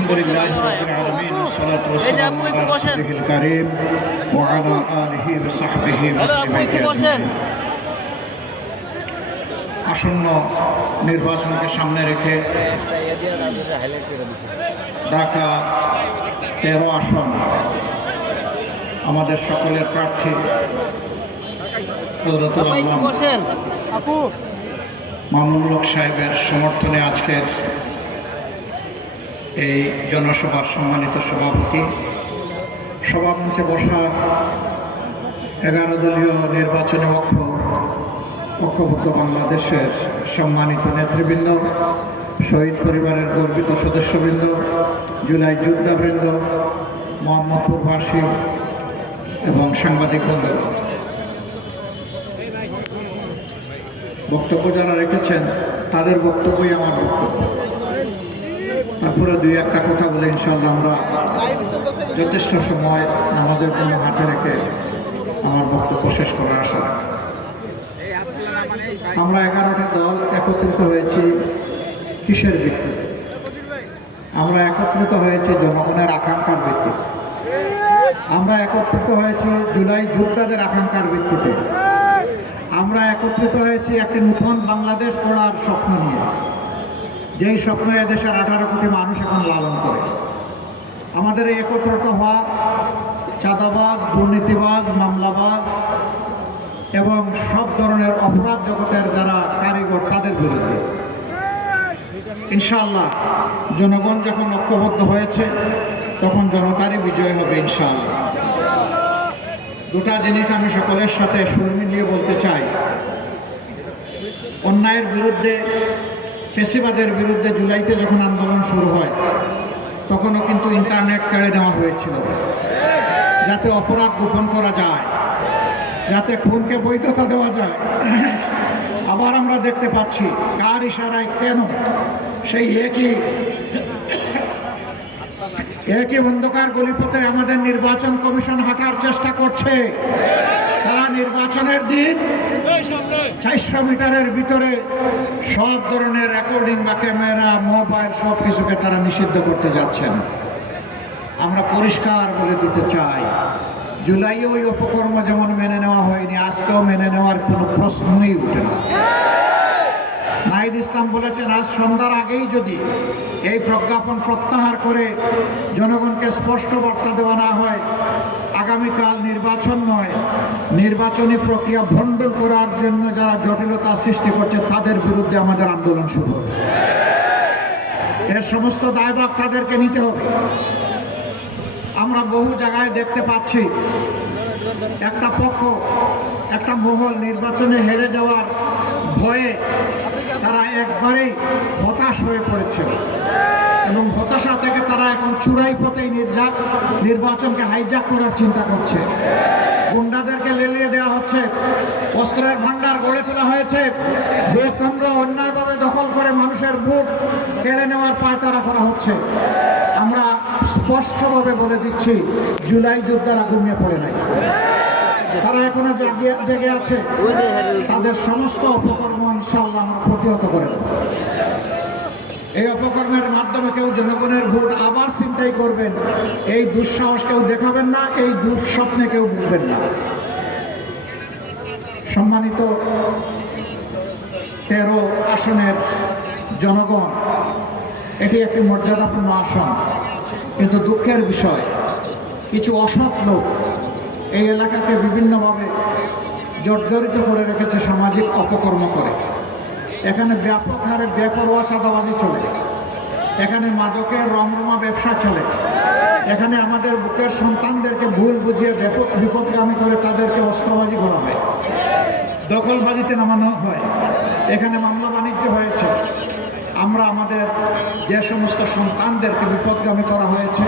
الحمد لله رب العالمين والصلاة والسلام على رسوله الكريم وعلى آله وصحبه hello আপু একটু বসেন أجمعين আসন্ন নির্বাচনকে সামনে রেখে ঢাকা তেরো আসন আমাদের সকলের প্রার্থী হজরতুল আপু একটু আল্লাহ বসেন আপু মামুনুল হক সাহেবের সমর্থনে আজকের এই জনসভার সম্মানিত সভাপতি। সভামঞ্চে বসা এগারো দলীয় নির্বাচনী অক্ষ, ঐক্যবদ্ধ বাংলাদেশের সম্মানিত নেতৃবৃন্দ, শহীদ পরিবারের গর্বিত সদস্যবৃন্দ, জুলাই যোদ্ধাবৃন্দ, মোহাম্মদপুরবাসী এবং সাংবাদিক বন্ধুগণ বক্তব্য যারা রেখেছেন, তাদের বক্তব্যই আমার বক্তব্য। তারপরে দুই একটা কথা বলে ইনশাল্লাহ আমরা যথেষ্ট সময় নামাজের জন্য হাতে রেখে আমার বক্তব্য শেষ করার আশা আমরা এগারোটা দল একত্রিত হয়েছি কিসের ভিত্তিতে? আমরা একত্রিত হয়েছি জনগণের আকাঙ্ক্ষার ভিত্তিতে। আমরা একত্রিত হয়েছি জুলাই যোদ্ধাদের আকাঙ্ক্ষার ভিত্তিতে। আমরা একত্রিত হয়েছি একটি নতুন বাংলাদেশ গড়ার স্বপ্ন নিয়ে। যেই স্বপ্ন এদেশের আঠারো কোটি মানুষ এখন লালন করে। আমাদের এই একত্রিত হওয়া চাঁদাবাজ, দুর্নীতিবাজ, মামলাবাজ এবং সব ধরনের অপরাধ জগতের যারা কারিগর, তাদের বিরুদ্ধে। ইনশাআল্লাহ, জনগণ যখন ঐক্যবদ্ধ হয়েছে, তখন জনতারই বিজয় হবে ইনশাআল্লাহ। দুটা জিনিস আমি সকলের সাথে সুর মিলিয়ে বলতে চাই। অন্যায়ের বিরুদ্ধে ফেসিবাদের বিরুদ্ধে জুলাইতে যখন আন্দোলন শুরু হয়, তখনও কিন্তু ইন্টারনেট কেড়ে নেওয়া হয়েছিল। যাতে অপরাধ গোপন করা যায়, যাতে খুনকে বৈধতা দেওয়া যায়। আবার আমরা দেখতে পাচ্ছি, কার ইশারায় কেন সেই একই একই অন্ধকার গলিপথে আমাদের নির্বাচন কমিশন হাঁটার চেষ্টা করছে। তারা নির্বাচনের দিন চারশো মিটারের ভিতরে সব ধরনের রেকর্ডিং বা ক্যামেরা, মোবাইল সব কিছুকে তারা নিষিদ্ধ করতে যাচ্ছেন। আমরা পরিষ্কার বলে দিতে চাই, জুলাইয়ে ওই উপকর্ম যেমন মেনে নেওয়া হয়নি, আজকেও মেনে নেওয়ার কোনো প্রশ্নই উঠে না। নাহিদ ইসলাম বলেছেন, আজ সন্ধ্যার আগেই যদি এই প্রজ্ঞাপন প্রত্যাহার করে জনগণকে স্পষ্ট বার্তা দেওয়া না হয় আগামীকাল নির্বাচন নয়। নির্বাচনী প্রক্রিয়া ভণ্ডল করার জন্য যারা জটিলতা সৃষ্টি করছে, তাদের বিরুদ্ধে আমাদের আন্দোলন শুরু হবে। এর সমস্ত দায়ভাগ তাদেরকে নিতে হবে। আমরা বহু জায়গায় দেখতে পাচ্ছি, একটা পক্ষ, একটা মহল নির্বাচনে হেরে যাওয়ার ভয়ে তারা একবারেই হতাশ হয়ে পড়েছে এবং হতাশা থেকে এখন চূড়াই পথেই নির্বাচনকে হাইজ্যাক করার চিন্তা করছে। গুন্ডাদেরকে লেলিয়ে দেওয়া হচ্ছে। অস্ত্রের ভান্ডার গড়ে তোলা হয়েছে। ভোট কেন্দ্র অন্যায়ভাবে দখল করে মানুষের ভোট কেড়ে নেওয়ার পায়তারা করা হচ্ছে। আমরা স্পষ্টভাবে বলে দিচ্ছি, জুলাই যোদ্ধারা ঘুমিয়ে পড়ে নাই। তারা এখনও জেগে আছে। তাদের সমস্ত অপকর্ম ইনশাল্লাহ আমরা প্রতিহত করে দেব। এই অপকর্মের মাধ্যমে কেউ জনগণের ভোট আবার চিন্তাই করবেন। এই দুঃসাহস কেউ দেখাবেন না, এই দুঃস্বপ্নে কেউ ভুলবেন না। সম্মানিত তেরো আসনের জনগণ, এটি একটি মর্যাদাপূর্ণ আসন। কিন্তু দুঃখের বিষয়, কিছু অসৎ লোক এই এলাকাকে বিভিন্নভাবে জর্জরিত করে রেখেছে সামাজিক অপকর্ম করে। এখানে ব্যাপক হারে বেপরোয়া চাঁদাবাজি চলে। এখানে মাদকের রমরমা ব্যবসা চলে। এখানে আমাদের বুকের সন্তানদেরকে ভুল বুঝিয়ে বিপদ- বিপদগামী করে তাদেরকে অস্ত্রবাজি করা হয়। দখলবাজিতে নামানো হয়। এখানে মামলা বাণিজ্য হয়েছে। আমরা আমাদের যে সমস্ত সন্তানদেরকে বিপদগামী করা হয়েছে,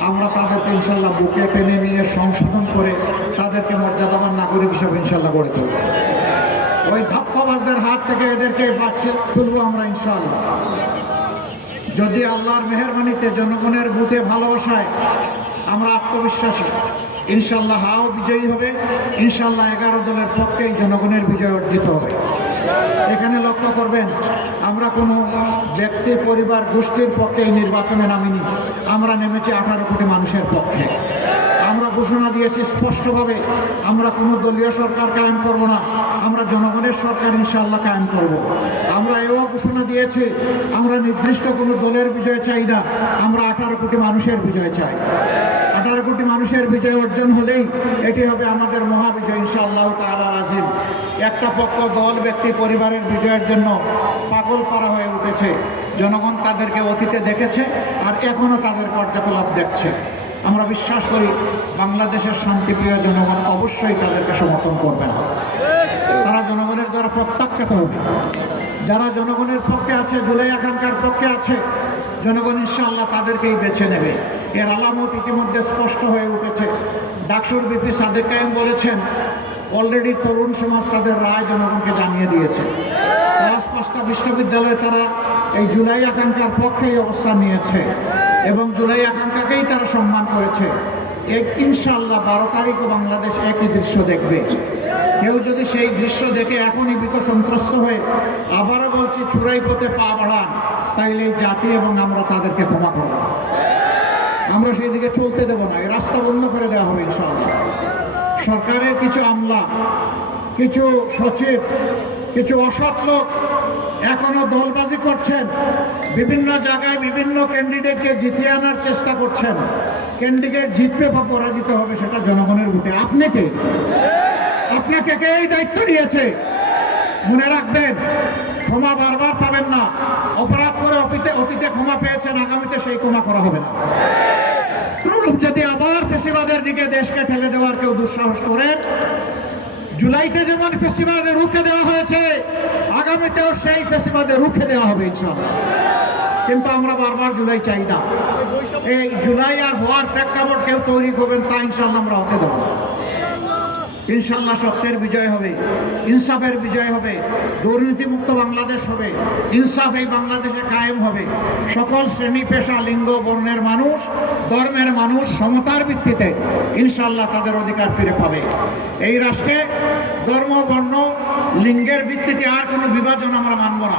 আমরা তাদেরকে ইনশাল্লাহ বুকে টেনে নিয়ে সংশোধন করে তাদেরকে মর্যাদাবান নাগরিক হিসেবে ইনশাল্লাহ গড়ে তুলব। ওই ধাপ্পাবাজদের হাত থেকে এদেরকে বাঁচিয়ে তুলবো আমরা ইনশাল্লাহ যদি আল্লাহর মেহরবানিতে জনগণের বুটে ভালোবাসায় আমরা আত্মবিশ্বাসী ইনশাল্লাহ হাও বিজয়ী হবে ইনশাল্লাহ এগারো দলের পক্ষেই জনগণের বিজয় অর্জিত হবে। এখানে লক্ষ্য করবেন, আমরা কোনো ব্যক্তি, পরিবার, গোষ্ঠীর পক্ষে এই নির্বাচনে নামিনি। আমরা নেমেছি আঠারো কোটি মানুষের পক্ষে। ঘোষণা দিয়েছি স্পষ্টভাবে, আমরা কোনো দলীয় সরকার কায়েম করব না, আমরা জনগণের সরকার ইনশাল্লাহ কায়েম করব। আমরা এও ঘোষণা দিয়েছি, আমরা নির্দিষ্ট কোনো দলের বিজয় চাই না, আমরা আঠারো কোটি মানুষের বিজয় চাই। আঠারো কোটি মানুষের বিজয় অর্জন হলেই এটি হবে আমাদের মহাবিজয় ইনশাআল্লাহ তাআলা আজিম। একটা পক্ষ দল, ব্যক্তি, পরিবারের বিজয়ের জন্য পাগল পারা হয়ে উঠেছে। জনগণ তাদেরকে অতীতে দেখেছে আর এখনও তাদের কার্যকলাপ দেখছে। আমরা বিশ্বাস করি বাংলাদেশের শান্তিপ্রিয় জনগণ অবশ্যই তাদেরকে সমর্থন করবে না। তারা জনগণের দ্বারা প্রত্যাখ্যাত হবে। যারা জনগণের পক্ষে আছে, জুলাই আকাঙ্ক্ষার পক্ষে আছে, জনগণ ইনশাআল্লাহ তাদেরকেই বেছে নেবে। এর আলামত ইতিমধ্যে স্পষ্ট হয়ে উঠেছে। ডাকসুর বিপি সাদেক কায়েম বলেছেন, অলরেডি তরুণ সমাজ তাদের রায় জনগণকে জানিয়ে দিয়েছে। ক্লাস পাঁচটা বিশ্ববিদ্যালয়ে তারা এই জুলাই আকাঙ্ক্ষার পক্ষেই অবস্থান নিয়েছে। এবং জুলাই আকাঙ্ক্ষাকেই তারা সম্মান করেছে। এক ইনশাল্লাহ বারো তারিখও বাংলাদেশ একই দৃশ্য দেখবে। কেউ যদি সেই দৃশ্য দেখে এখনই ভীত সন্ত্রস্ত হয়ে আবারও বলছি চূড়াই পথে পা বাড়ান তাইলে জাতি এবং আমরা তাদেরকে ক্ষমা করব না। আমরা সেই দিকে চলতে দেব না, এই রাস্তা বন্ধ করে দেওয়া হবে ইনশাআল্লাহ। সরকারের কিছু আমলা, কিছু সচিব কিছু অসৎ লোক এখনও দলবাজি করছেন। বিভিন্ন জায়গায় বিভিন্ন ক্যান্ডিডেটকে জিতিয়ে আনার চেষ্টা করছেন। ক্যান্ডিডেট জিতবে বা পরাজিত হবে সেটা জনগণের ভোটে। আপনি কে? আপনাকে কে এই দায়িত্ব দিয়েছে? মনে রাখবেন, ক্ষমা বারবার পাবেন না। অপরাধ করে অতীতে অতীতে ক্ষমা পেয়েছেন, আগামীতে সেই ক্ষমা করা হবে না। যদি আবার ফেসিবাদের দিকে দেশকে ঠেলে দেওয়ার কেউ দুঃসাহস করেন জুলাইতে যেমন ফেসিবাদে রুখে দেওয়া হয়েছে আগামীতেও সেই ফেসিবাদে রুখে দেওয়া হবে ইনশাআল্লাহ। কিন্তু আমরা বারবার জুলাই চাই না। এই জুলাই আর হওয়ার প্রেক্ষাপট কেউ তৈরি করবেন তা ইনশাল্লাহ আমরা হতে দেবো না। ইনশাল্লাহ সত্যের বিজয় হবে, ইনসাফের বিজয় হবে, দুর্নীতিমুক্ত বাংলাদেশ হবে, ইনসাফ এই বাংলাদেশে কায়েম হবে। সকল শ্রেণি, পেশা, লিঙ্গ, বর্ণের মানুষ ধর্মের মানুষ সমতার ভিত্তিতে ইনশাল্লাহ তাদের অধিকার ফিরে পাবে। এই রাষ্ট্রে ধর্ম, বর্ণ লিঙ্গের ভিত্তিতে আর কোনো বিভাজন আমরা মানব না।